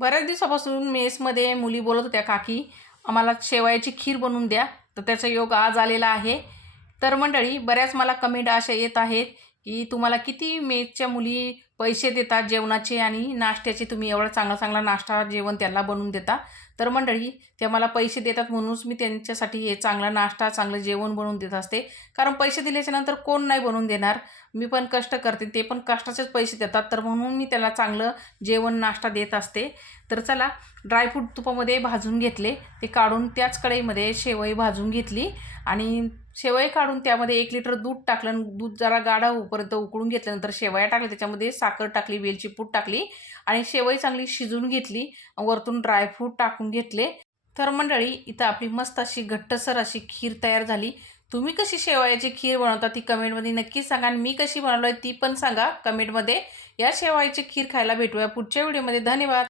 बऱ्याच दिवसापासून मेसमध्ये मुली बोलत होत्या, "काकी, आम्हाला शेवयाची खीर बनवून द्या." तर त्याचा योग आज आलेला आहे. तर मंडळी, बऱ्याच मला कमेंट अशा येत आहेत, की तुम्हाला किती मेसच्या मुली पैसे देतात जेवणाचे आणि नाश्त्याचे, तुम्ही एवढा चांगला-चांगला नाश्ता, जेवण त्यांना बनवून देता. तर मंडळी, ते मला पैसे देतात म्हणूनच मी त्यांच्यासाठी हे चांगला नाश्ता, चांगलं जेवण बनवून देत असते. कारण पैसे दिल्याच्यानंतर कोण नाही बनवून देणार. मी पण कष्ट करते, ते पण कष्टाचेच पैसे देतात, तर म्हणून मी त्याला चांगलं जेवण, नाश्ता देत असते. तर चला, ड्रायफ्रूट तुपामध्ये भाजून घेतले, ते काढून त्याच कढईमध्ये शेवई भाजून घेतली आणि शेवई काढून त्यामध्ये 1 लिटर दूध टाकलं आणि दूध जरा गाढा होईपर्यंत उकळून घेतल्यानंतर शेवया टाकल्या, त्याच्यामध्ये साखर टाकली, वेलची पूड टाकली आणि शेवई चांगली शिजवून घेतली. वरतून ड्रायफ्रूट टाकून घेतले. तर मंडळी, इथं आपली मस्त अशी घट्टसर अशी खीर तयार झाली. तुम्ही कशी शेवयाची खीर बनवता ती कमेंटमध्ये नक्की सांगा आणि मी कशी बनवली ती पण सांगा कमेंटमध्ये. या शेवयाची खीर खायला भेटूया पुढच्या व्हिडिओमध्ये. धन्यवाद.